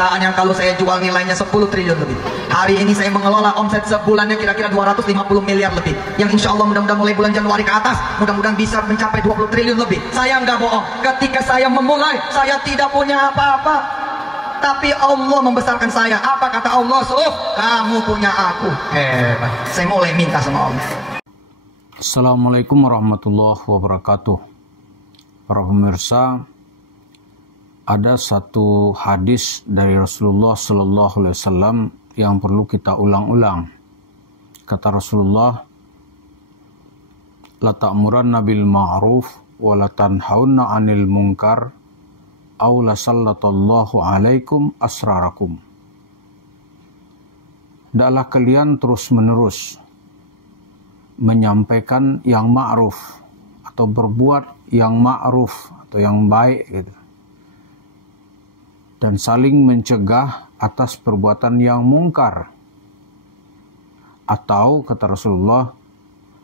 perusahaan yang kalau saya jual nilainya 10 triliun lebih. Hari ini saya mengelola omset sebulannya kira-kira 250 miliar lebih. Yang insya Allah mudah-mudahan mulai bulan Januari ke atas, mudah-mudahan bisa mencapai 20 triliun lebih. Saya nggak bohong, ketika saya memulai, saya tidak punya apa-apa. Tapi Allah membesarkan saya. Apa kata Allah? Kamu punya aku. Hebat. Saya mulai minta sama Allah. Assalamualaikum warahmatullahi wabarakatuh. Para pemirsa, ada satu hadis dari Rasulullah Sallallahu Alaihi Wasallam yang perlu kita ulang-ulang. Kata Rasulullah, la ta'muranna bil ma'ruf wa la tanhauna 'anil munkar aw la sallatallahu 'alaikum asrarakum. Hendaklah kalian terus-menerus menyampaikan yang ma'ruf atau berbuat yang ma'ruf atau yang baik gitu. Dan saling mencegah atas perbuatan yang mungkar. Atau kata Rasulullah,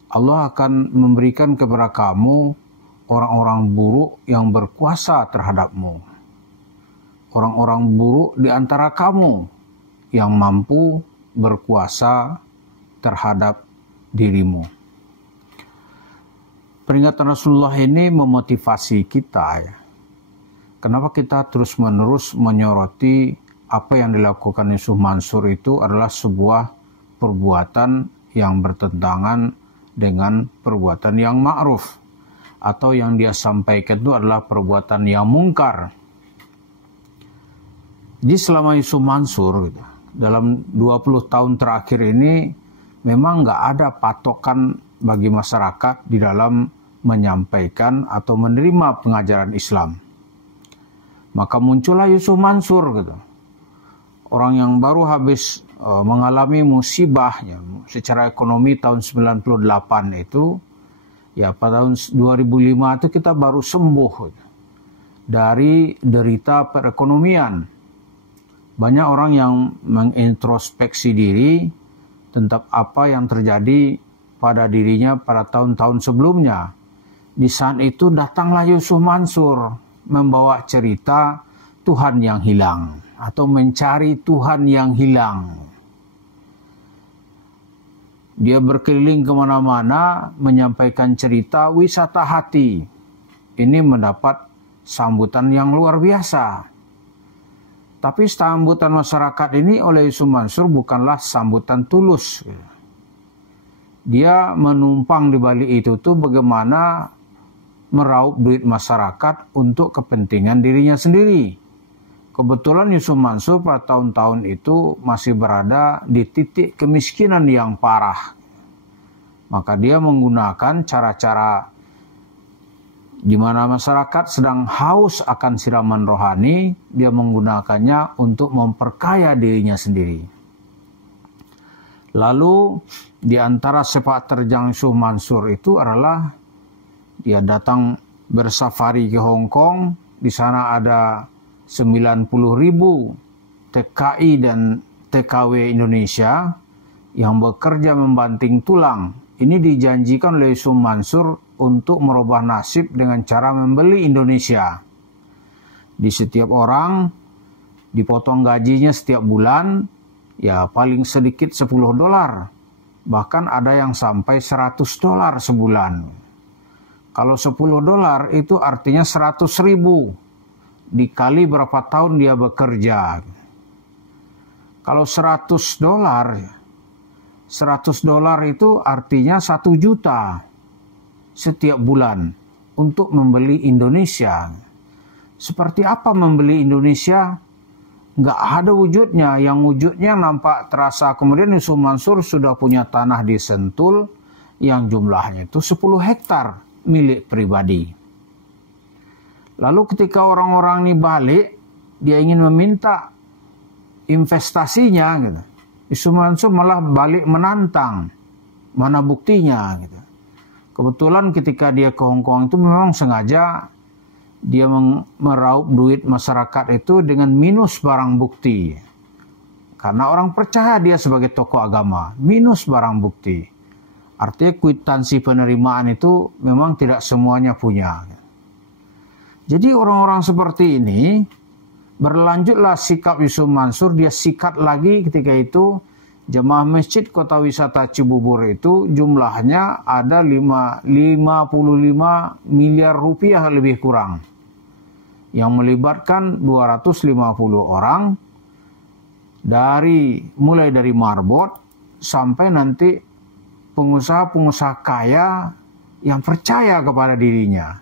Allah akan memberikan kepada kamu orang-orang buruk yang berkuasa terhadapmu. Orang-orang buruk di antara kamu yang mampu berkuasa terhadap dirimu. Peringatan Rasulullah ini memotivasi kita ya. Kenapa kita terus-menerus menyoroti apa yang dilakukan Yusuf Mansur itu adalah sebuah perbuatan yang bertentangan dengan perbuatan yang ma'ruf, atau yang dia sampaikan itu adalah perbuatan yang mungkar. Jadi selama Yusuf Mansur gitu, dalam 20 tahun terakhir ini memang nggak ada patokan bagi masyarakat di dalam menyampaikan atau menerima pengajaran Islam. Maka muncullah Yusuf Mansur gitu. Orang yang baru habis mengalami musibah ya, secara ekonomi tahun 98 itu, ya pada tahun 2005 itu kita baru sembuh gitu, dari derita perekonomian. Banyak orang yang mengintrospeksi diri tentang apa yang terjadi pada dirinya pada tahun-tahun sebelumnya. Di saat itu datanglah Yusuf Mansur membawa cerita Tuhan yang hilang atau mencari Tuhan yang hilang. Dia berkeliling kemana-mana menyampaikan cerita wisata hati. Ini mendapat sambutan yang luar biasa. Tapi sambutan masyarakat ini oleh Yusuf Mansur bukanlah sambutan tulus. Dia menumpang di balik itu tuh bagaimana meraup duit masyarakat untuk kepentingan dirinya sendiri. Kebetulan Yusuf Mansur pada tahun-tahun itu masih berada di titik kemiskinan yang parah. Maka dia menggunakan cara-cara di mana masyarakat sedang haus akan siraman rohani, dia menggunakannya untuk memperkaya dirinya sendiri. Lalu di antara sepak terjang Yusuf Mansur itu adalah dia datang bersafari ke Hong Kong. Di sana ada 90.000 TKI dan TKW Indonesia yang bekerja membanting tulang. Ini dijanjikan oleh Yusuf Mansur untuk merubah nasib dengan cara membeli Indonesia. Di setiap orang dipotong gajinya setiap bulan, ya paling sedikit $10. Bahkan ada yang sampai $100 sebulan. Kalau $10 itu artinya 100.000 dikali berapa tahun dia bekerja. Kalau $100 itu artinya 1 juta setiap bulan untuk membeli Indonesia. Seperti apa membeli Indonesia? Nggak ada wujudnya. Yang wujudnya nampak terasa. Kemudian Yusuf Mansur sudah punya tanah di Sentul yang jumlahnya itu 10 hektar milik pribadi. Lalu ketika orang-orang ini balik, dia ingin meminta investasinya gitu. Yusuf Mansur malah balik menantang. Mana buktinya gitu. Kebetulan ketika dia ke Hong Kong itu memang sengaja dia meraup duit masyarakat itu dengan minus barang bukti. Karena orang percaya dia sebagai tokoh agama, minus barang bukti. Artinya kwitansi penerimaan itu memang tidak semuanya punya. Jadi orang-orang seperti ini Berlanjutlah sikap Yusuf Mansur, dia sikat lagi ketika itu jemaah Masjid Kota Wisata Cibubur itu jumlahnya ada 55 miliar rupiah lebih kurang, yang melibatkan 250 orang mulai dari marbot sampai nanti pengusaha-pengusaha kaya yang percaya kepada dirinya.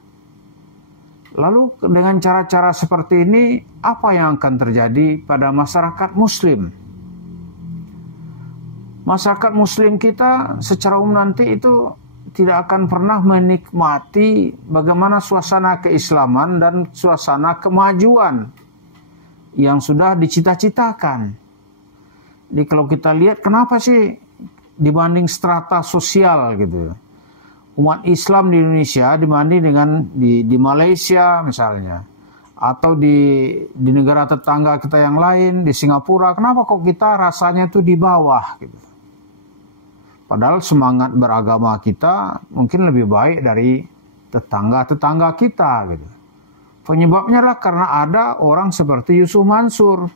Lalu dengan cara-cara seperti ini, apa yang akan terjadi pada masyarakat Muslim? Masyarakat Muslim kita secara umum nanti itu tidak akan pernah menikmati bagaimana suasana keislaman dan suasana kemajuan yang sudah dicita-citakan. Jadi kalau kita lihat kenapa sih dibanding strata sosial gitu, umat Islam di Indonesia dibanding dengan di Malaysia misalnya, atau di negara tetangga kita yang lain, di Singapura, kenapa kok kita rasanya tuh di bawah gitu? Padahal semangat beragama kita mungkin lebih baik dari tetangga-tetangga kita gitu. Penyebabnya adalah karena ada orang seperti Yusuf Mansur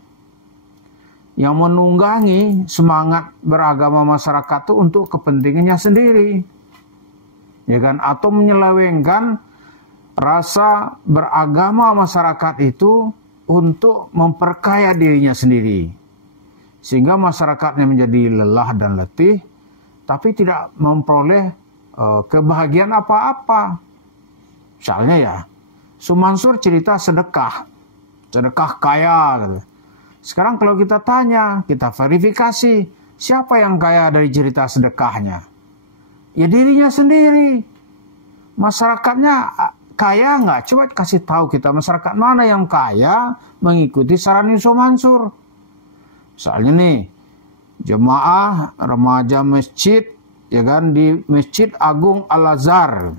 yang menunggangi semangat beragama masyarakat itu untuk kepentingannya sendiri, ya kan? Atau menyelewengkan rasa beragama masyarakat itu untuk memperkaya dirinya sendiri, sehingga masyarakatnya menjadi lelah dan letih, tapi tidak memperoleh kebahagiaan apa-apa. Misalnya ya, Sumansur cerita sedekah kaya gitu. Sekarang kalau kita tanya, kita verifikasi, siapa yang kaya dari cerita sedekahnya? Ya dirinya sendiri. Masyarakatnya kaya nggak? Coba kasih tahu kita, masyarakat mana yang kaya mengikuti saran Yusuf Mansur? Misalnya nih, jemaah remaja masjid, ya kan, di Masjid Agung Al-Azhar.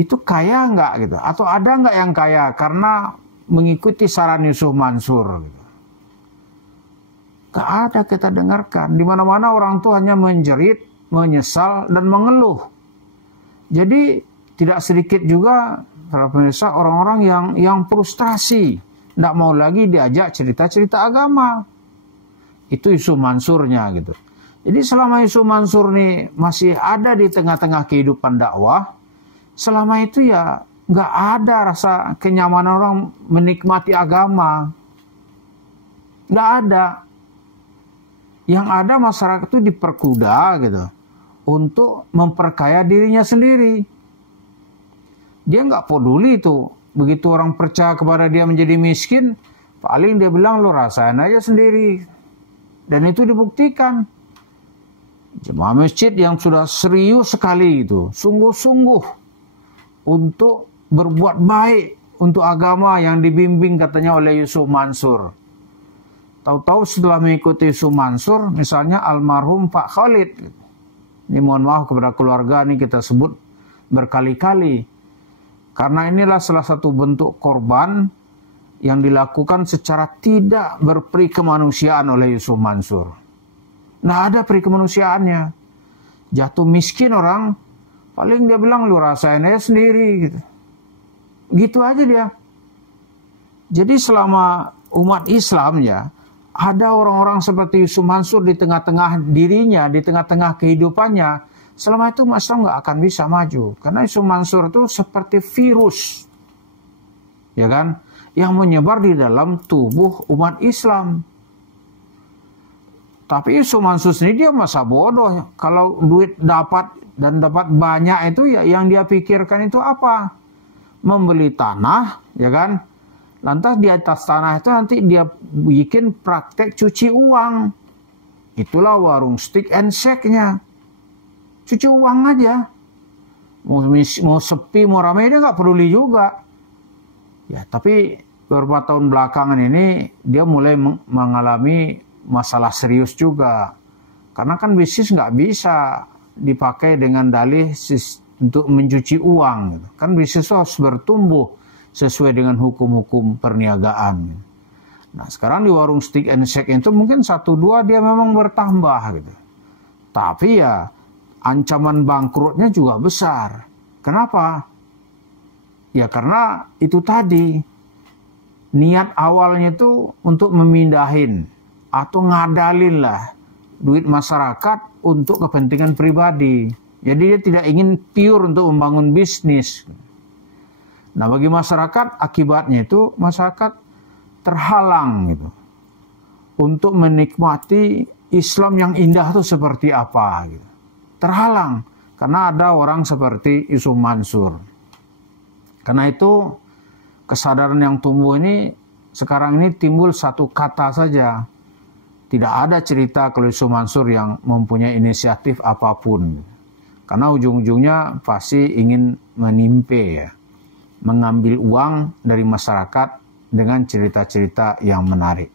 Itu kaya nggak gitu? Atau ada nggak yang kaya karena mengikuti saran Yusuf Mansur gitu? Gak ada kita dengarkan. Di mana-mana orang tuh hanya menjerit, menyesal, dan mengeluh. Jadi tidak sedikit juga para pemirsa orang-orang yang frustrasi, tidak mau lagi diajak cerita-cerita agama. Itu Yusuf Mansurnya gitu. Jadi selama Yusuf Mansur nih masih ada di tengah-tengah kehidupan dakwah, selama itu ya nggak ada rasa kenyamanan orang menikmati agama. Nggak ada. Yang ada masyarakat itu diperkuda gitu untuk memperkaya dirinya sendiri. Dia nggak peduli itu. Begitu orang percaya kepada dia menjadi miskin, paling dia bilang lo rasain aja sendiri. Dan itu dibuktikan. Jemaah masjid yang sudah serius sekali itu, sungguh-sungguh untuk berbuat baik untuk agama yang dibimbing katanya oleh Yusuf Mansur. Tahu-tahu setelah mengikuti Yusuf Mansur, misalnya almarhum Pak Khalid. Ini mohon maaf kepada keluarga, ini kita sebut berkali-kali. Karena inilah salah satu bentuk korban yang dilakukan secara tidak berperi kemanusiaan oleh Yusuf Mansur. Nah ada peri kemanusiaannya. Jatuh miskin orang, paling dia bilang lu rasain aja sendiri gitu. Gitu aja dia. Jadi selama umat Islam ya, ada orang-orang seperti Yusuf Mansur di tengah-tengah dirinya, di tengah-tengah kehidupannya, selama itu umat Islam nggak akan bisa maju. Karena Yusuf Mansur itu seperti virus, ya kan, yang menyebar di dalam tubuh umat Islam. Tapi Yusuf Mansur sendiri dia masa bodoh. Kalau duit dapat dan dapat banyak itu ya yang dia pikirkan itu apa? Membeli tanah, ya kan? Lantas di atas tanah itu nanti dia bikin praktek cuci uang. Itulah warung stick and shake-nya. Cuci uang aja. Mau sepi, mau ramai dia nggak peduli juga. Ya, tapi beberapa tahun belakangan ini dia mulai mengalami masalah serius juga. Karena kan bisnis nggak bisa dipakai dengan dalih untuk mencuci uang. Gitu. Kan bisnis harus bertumbuh sesuai dengan hukum-hukum perniagaan. Nah sekarang di warung stick and shake itu mungkin 1-2 dia memang bertambah gitu. Tapi ya ancaman bangkrutnya juga besar. Kenapa? Ya karena itu tadi, niat awalnya itu untuk memindahin atau ngadalin lah duit masyarakat untuk kepentingan pribadi. Jadi dia tidak ingin pure untuk membangun bisnis. Nah, bagi masyarakat akibatnya itu masyarakat terhalang gitu untuk menikmati Islam yang indah itu seperti apa gitu. Terhalang karena ada orang seperti Yusuf Mansur. Karena itu kesadaran yang tumbuh ini sekarang ini timbul satu kata saja. Tidak ada cerita kalau Yusuf Mansur yang mempunyai inisiatif apapun. Karena ujung-ujungnya pasti ingin menimpe ya, mengambil uang dari masyarakat dengan cerita-cerita yang menarik.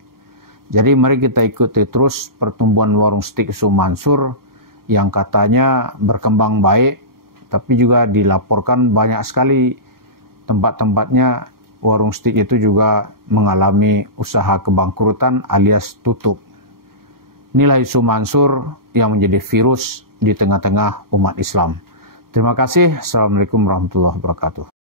Jadi mari kita ikuti terus pertumbuhan warung steak Yusuf Mansur yang katanya berkembang baik, tapi juga dilaporkan banyak sekali tempat-tempatnya warung steak itu juga mengalami usaha kebangkrutan alias tutup. Inilah Yusuf Mansur yang menjadi virus di tengah-tengah umat Islam. Terima kasih. Assalamualaikum warahmatullahi wabarakatuh.